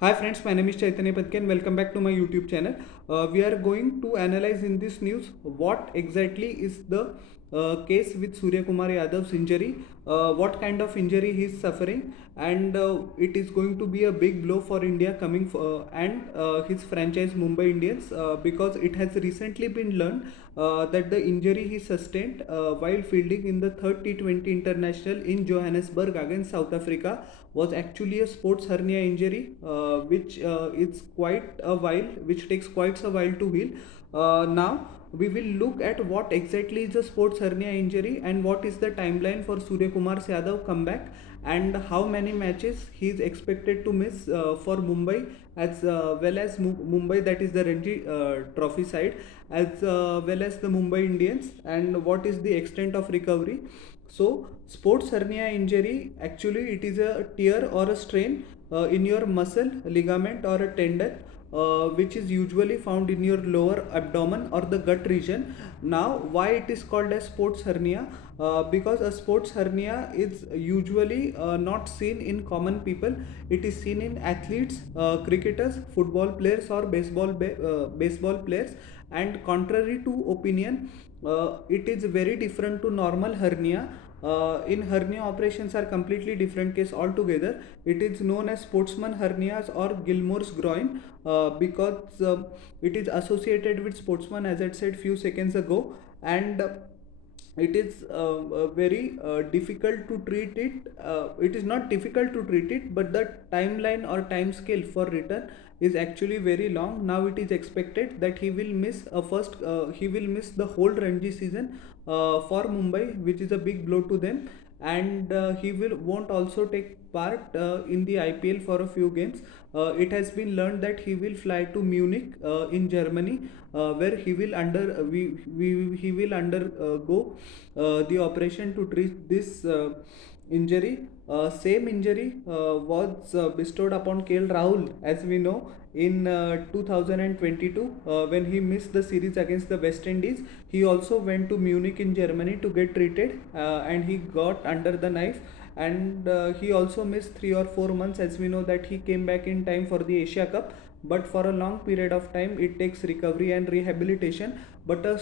Hi friends, my name is Chaitanya Patke and welcome back to my YouTube channel. We are going to analyze in this news what exactly is the case with Surya Kumar Yadav's injury, what kind of injury he is suffering, and it is going to be a big blow for India coming and his franchise Mumbai Indians because it has recently been learned that the injury he sustained while fielding in the third T20 international in Johannesburg against South Africa was actually a sports hernia injury, which is quite a while, which takes quite a while to heal. Now we will look at what exactly is a sports hernia injury and what is the timeline for Surya Kumar Yadav comeback and how many matches he is expected to miss for Mumbai as well as Mumbai, that is the Ranji Trophy side, as well as the Mumbai Indians, and what is the extent of recovery. So, sports hernia injury actually it is a tear or a strain in your muscle, ligament, or a tendon. Which is usually found in your lower abdomen or the gut region. Now, why it is called as sports hernia? Because a sports hernia is usually not seen in common people. It is seen in athletes, cricketers, football players, or baseball players. And contrary to opinion, it is very different to normal hernia. In hernia operations are completely different case altogether. It is known as sportsman hernias or Gilmore's groin because it is associated with sportsman, as I said few seconds ago, and it is very difficult to treat it. It is not difficult to treat it, but the timeline or time scale for return is actually very long. Now it is expected that he will miss the whole Ranji season for Mumbai, which is a big blow to them, and he will won't also take part in the IPL for a few games. It has been learned that he will fly to Munich in Germany, where he will undergo the operation to treat this injury. Same injury was bestowed upon KL Rahul, as we know, in 2022 when he missed the series against the West Indies. He also went to Munich in Germany to get treated, and he got under the knife. And he also missed 3 or 4 months, as we know that he came back in time for the Asia Cup, but for a long period of time it takes recovery and rehabilitation. But a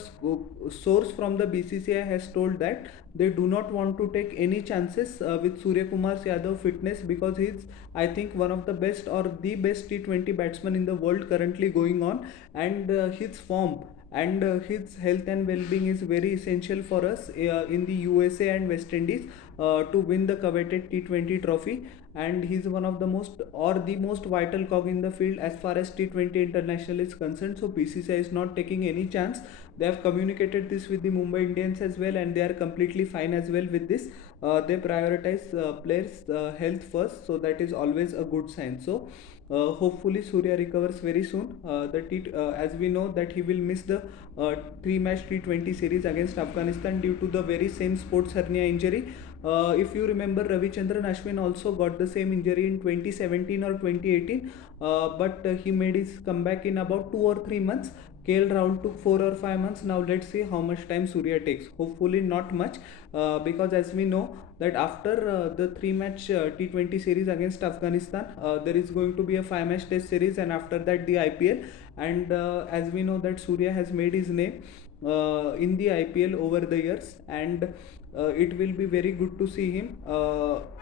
source from the BCCI has told that they do not want to take any chances with Surya Kumar Yadav fitness, because he's, I think, one of the best or the best T20 batsman in the world currently going on, and his form and his health and well-being is very essential for us in the USA and West Indies to win the coveted T20 trophy. And he's one of the most or the most vital cog in the field as far as T20 international is concerned. So BCCI is not taking any chance. They have communicated this with the Mumbai Indians as well, and they are completely fine as well with this. They prioritize players health first, so that is always a good sign. So hopefully Surya recovers very soon. As we know that he will miss the 3-match T20 series against Afghanistan due to the very same sports hernia injury. If you remember, Ravichandran Ashwin also got the same injury in 2017 or 2018, but he made his comeback in about 2 or 3 months. KL Rahul took 4 or 5 months. Now let's see how much time Surya takes. Hopefully not much, because as we know that after the 3-match T20 series against Afghanistan, there is going to be a 5-match test series, and after that the IPL. And as we know that Surya has made his name in the IPL over the years, and it will be very good to see him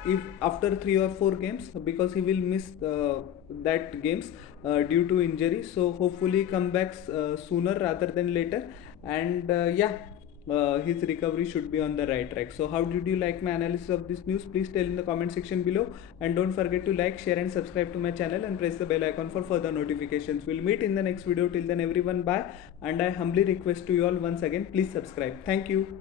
if after 3 or 4 games, because he will miss that games due to injury. So hopefully comebacks sooner rather than later, and his recovery should be on the right track. So how did you like my analysis of this news? Please tell in the comment section below, and don't forget to like, share and subscribe to my channel and press the bell icon for further notifications. We'll meet in the next video. Till then everyone, bye, and I humbly request to you all once again, please subscribe. Thank you.